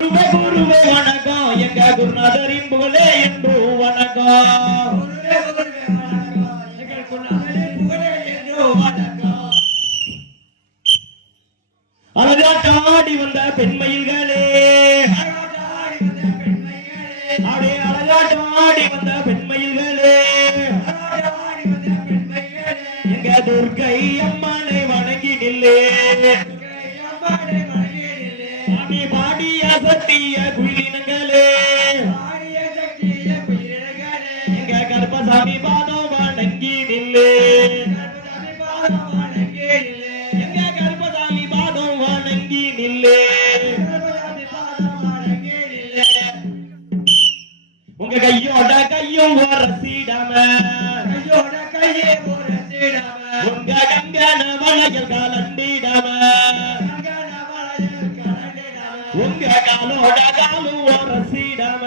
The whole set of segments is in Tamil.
குருவே வணக்கம் எங்க குருநாதரின் புகழே என்று வணக்கம். அழகாட்டாடி வந்த பெண்மயில்களே, அடே அழகாட்டாடி வந்த பெண்மயில்களே, எங்க துர்க்கை அம்மனை வணங்கி நில்லே. நீ பாடிய சத்திய குயிலினங்களே, எங்க கர்ப்பசாமி பாதம் வணங்கி நில்லே. எங்க கர்ப்பசாமி பாதம் வணங்கி நில்லே. உங்க கையோட கையும் ரசிடாம, உங்க கங்கன வளையல் கலண்டிடாம, உங்க காலோட காலும் ரசிடாம,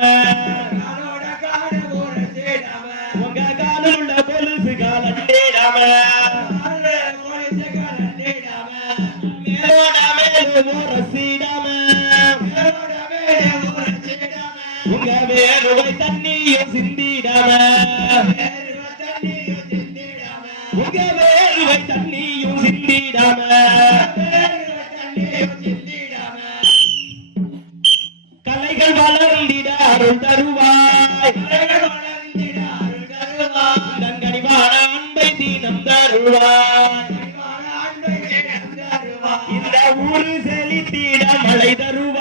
உங்க காலில் உள்ள கொலுசு கலண்டிடாம, மேலோட மேலும் ரசிடாம, உங்க வேலுவை தண்ணியும் சிந்திடாம, உங்க வேலுவை தண்ணியும் சிந்திடாம, கலைகள் வளர்ந்திட அருள் தருவாய், கண்கணிவான அன்பை தீனம் தருவாய், இந்த ஊரு செழித்திட மழை தருவாய்.